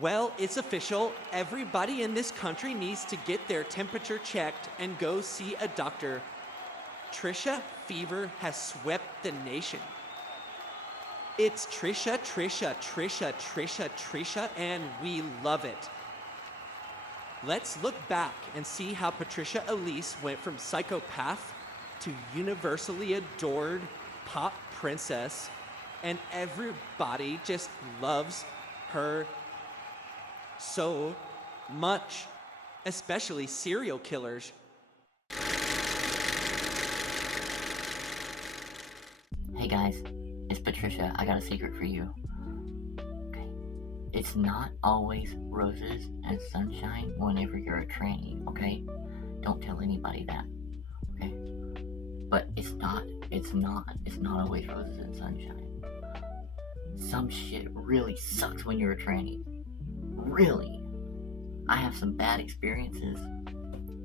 Well, it's official. Everybody in this country needs to get their temperature checked and go see a doctor. Trisha fever has swept the nation. It's Trisha, Trisha, Trisha, Trisha, Trisha, and we love it. Let's look back and see how PaTricia Elise went from psychopath to universally adored pop princess, and everybody just loves her so much, especially serial killers. Hey guys, it's PaTricia. I got a secret for you. Okay. It's not always roses and sunshine whenever you're a trainee, okay? Don't tell anybody that, okay? But it's not always roses and sunshine. Some shit really sucks when you're a trainee. Really. I have some bad experiences,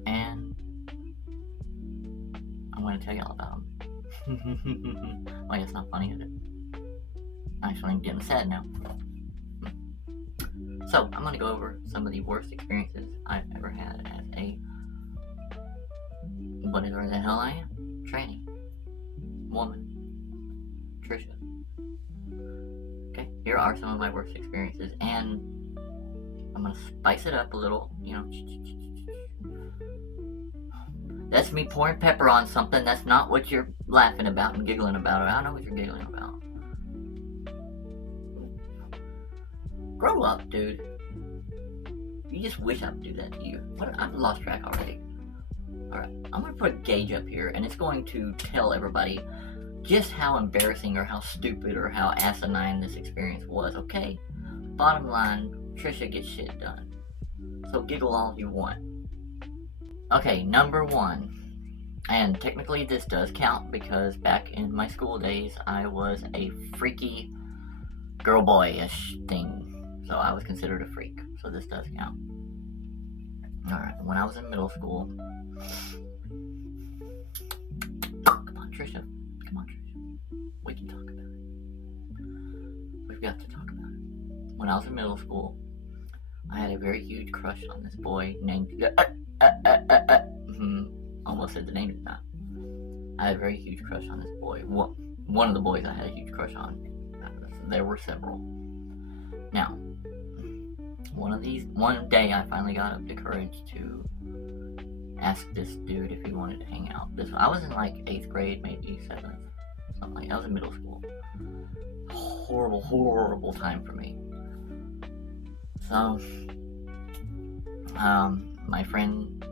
and I want to tell y'all about them. Wait, it's not funny, is it? Actually, I'm getting sad now. So, I'm gonna go over some of the worst experiences I've ever had as a whatever the hell I am. Trainee. Woman. Trisha. Okay, here are some of my worst experiences, and I'm gonna spice it up a little, you know. That's me pouring pepper on something. That's not what you're laughing about and giggling about. I don't know what you're giggling about. Grow up, dude. You just wish I would do that to you. I've lost track already. Alright, I'm gonna put a gauge up here, and it's going to tell everybody just how embarrassing or how stupid or how asinine this experience was, okay? Bottom line, Trisha gets shit done. So giggle all you want. Okay, number 1. And technically this does count because back in my school days, I was a freaky girl boy-ish thing. So I was considered a freak. So this does count. Alright, when I was in middle school... Come on, Trisha. Come on, Trisha. We can talk about it. We've got to talk about it. When I was in middle school, I had a very huge crush on this boy named... Almost said the name now. I had a very huge crush on this boy. One of the boys I had a huge crush on. There were several. Now, one day I finally got up the courage to ask this dude if he wanted to hang out. I was in like 8th grade, maybe 7th, something like that. I was in middle school. Horrible, horrible time for me. So, my friend,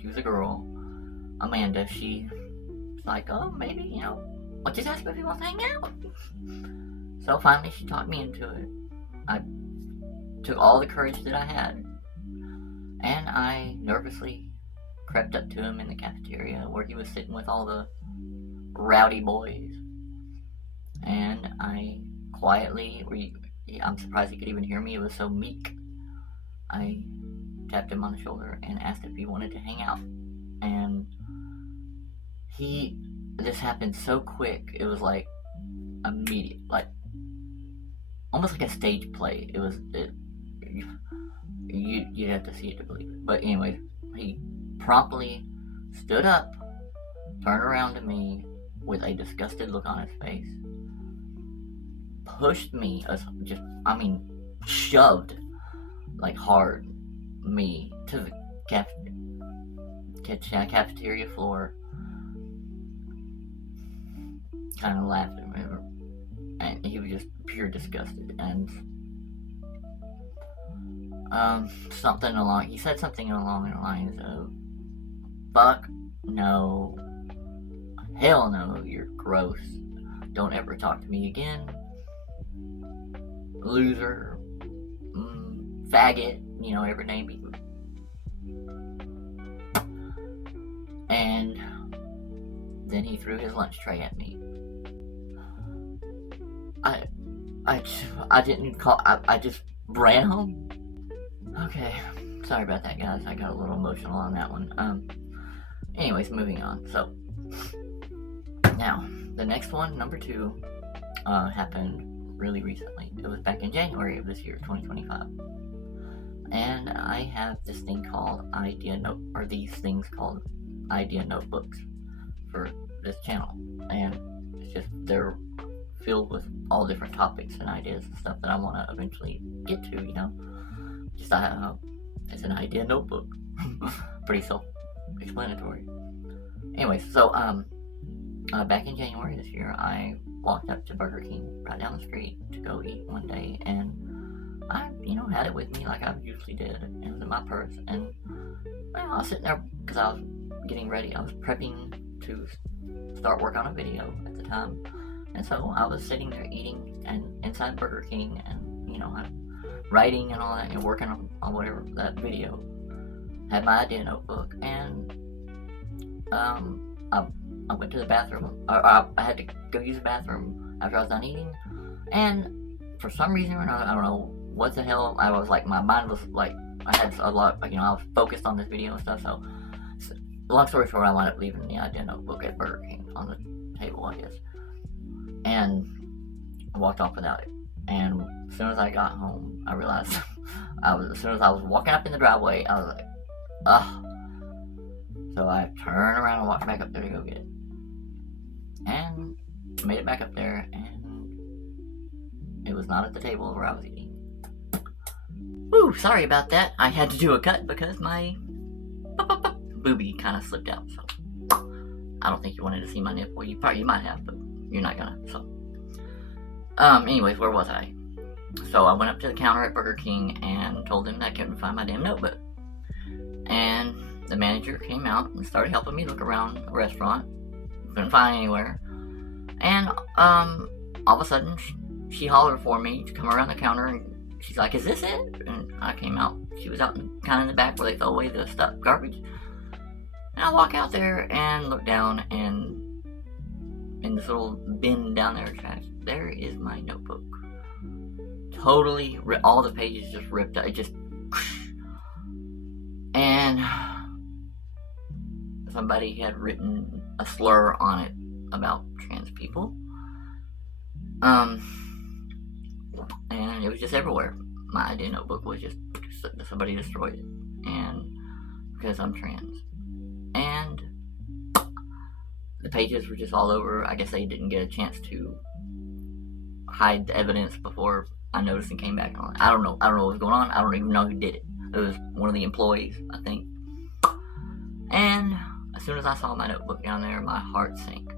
she was a girl, Amanda, she was like, oh, maybe, I'll just ask him if he wants to hang out. So finally she talked me into it. I took all the courage that I had, and I nervously crept up to him in the cafeteria where he was sitting with all the rowdy boys, and I quietly, I'm surprised he could even hear me, it was so meek, I tapped him on the shoulder and asked if he wanted to hang out. And this happened so quick, it was like immediate, like almost like a stage play. You'd have to see it to believe it. But anyways, he promptly stood up, turned around to me with a disgusted look on his face, pushed me, shoved, like hard, me to the cafeteria floor, kind of laughed at me, and he was just pure disgusted, and he said something along the lines of, fuck no, hell no, you're gross, don't ever talk to me again, loser, faggot, every name he would. And then he threw his lunch tray at me. I didn't call, I just ran home. Okay, sorry about that, guys. I got a little emotional on that one. Anyways, moving on. So, now, the next one, number 2, happened really recently. It was back in January of this year, 2025. And I have this thing called these things called idea notebooks for this channel. And it's just, they're filled with all different topics and ideas and stuff that I want to eventually get to, you know. Just, it's an idea notebook. Pretty self-explanatory. Anyways, so, back in January this year, I walked up to Burger King right down the street to go eat one day, and I, had it with me like I usually did. It was in my purse, and I was sitting there because I was getting ready. I was prepping to start work on a video at the time, and so I was sitting there eating and inside Burger King, and I'm writing and all that, and working on whatever that video. Had my idea notebook, and I went to the bathroom. I had to go use the bathroom after I was done eating, and for some reason or another, I don't know what the hell, I was like, my mind was like, I had a lot, I was focused on this video and stuff, so long story short, I wound up leaving the idea notebook at Burger King on the table, I guess, and I walked off without it, and as soon as I got home, I realized, as soon as I was walking up in the driveway, I was like, ugh, so I turned around and walked back up there to go get it, and made it back up there, and it was not at the table where I was eating. Woo, sorry about that. I had to do a cut because my boobie kind of slipped out, so I don't think you wanted to see my nipple. You might have, but you're not gonna, so. Anyways, where was I? So I went up to the counter at Burger King and told them that I couldn't find my damn notebook. And the manager came out and started helping me look around the restaurant. Couldn't find it anywhere. And, all of a sudden, she hollered for me to come around the counter, and she's like, "Is this it?" And I came out. She was out kind of in the back where they throw away the stuff, garbage. And I walk out there and look down, and in this little bin down there, trash, there is my notebook. Totally, all the pages just ripped out. It just, and somebody had written a slur on it about trans people. And it was just everywhere. My idea notebook was just, somebody destroyed it, and because I'm trans, and the pages were just all over. I guess they didn't get a chance to hide the evidence before I noticed and came back on it. I don't know what was going on. I don't even know who did it. It was one of the employees, I think. And as soon as I saw my notebook down there, my heart sank.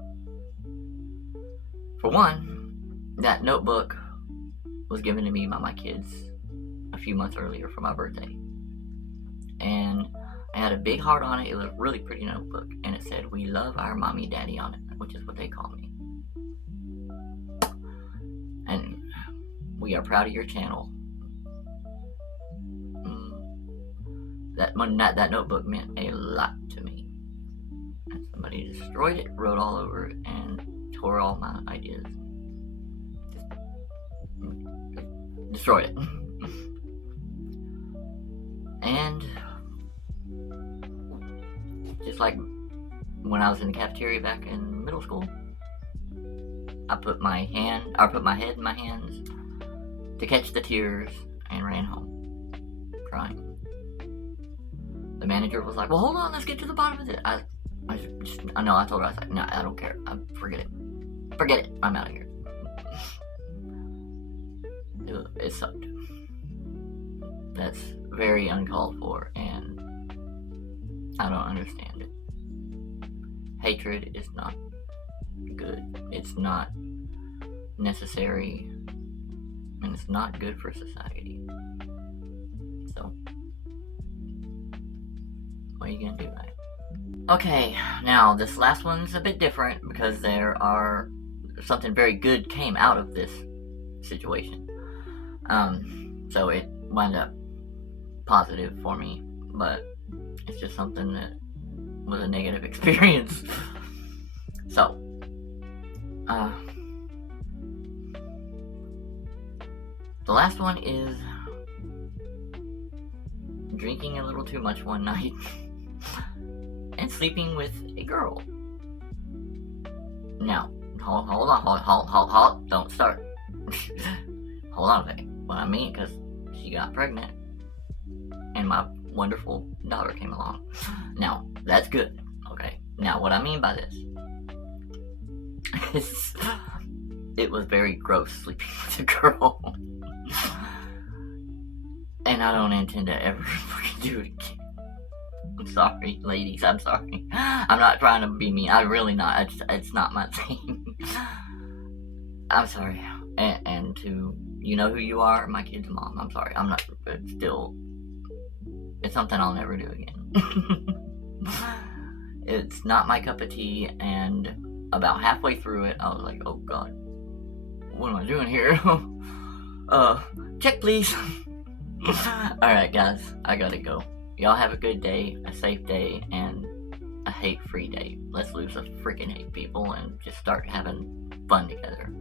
For one, that notebook was given to me by my kids a few months earlier for my birthday. And I had a big heart on it. It was a really pretty notebook. And it said, "We love our mommy daddy" on it, which is what they call me. And "We are proud of your channel." That notebook meant a lot to me. And somebody destroyed it, wrote all over it, and tore all my ideas. Destroyed it. And just like when I was in the cafeteria back in middle school, I put my head in my hands to catch the tears and ran home crying. The manager was like, "Well, hold on, let's get to the bottom of it." I told her, I was like, "No, I don't care. Forget it. I'm out of here." It sucked. That's very uncalled for, and I don't understand it. Hatred is not good. It's not necessary, and it's not good for society. So, what are you gonna do about it? Okay, now this last one's a bit different because something very good came out of this situation. So it wound up positive for me, but it's just something that was a negative experience. So, the last one is drinking a little too much one night and sleeping with a girl. Now, hold on, don't start. hold on a second. What I mean, because she got pregnant, and my wonderful daughter came along. Now, that's good, okay? Now, what I mean by this is it was very gross sleeping with a girl. And I don't intend to ever fucking do it again. I'm sorry, ladies, I'm sorry. I'm not trying to be mean. I'm really not. It's not my thing. I'm sorry. And to, you know who you are, my kid's mom. I'm sorry. I'm not, it's still, it's something I'll never do again. It's not my cup of tea, and about halfway through it, I was like, oh god, what am I doing here? Check please. Alright guys, I gotta go. Y'all have a good day, a safe day, and a hate-free day. Let's lose a freaking hate, people, and just start having fun together.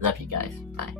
Love you guys. Bye.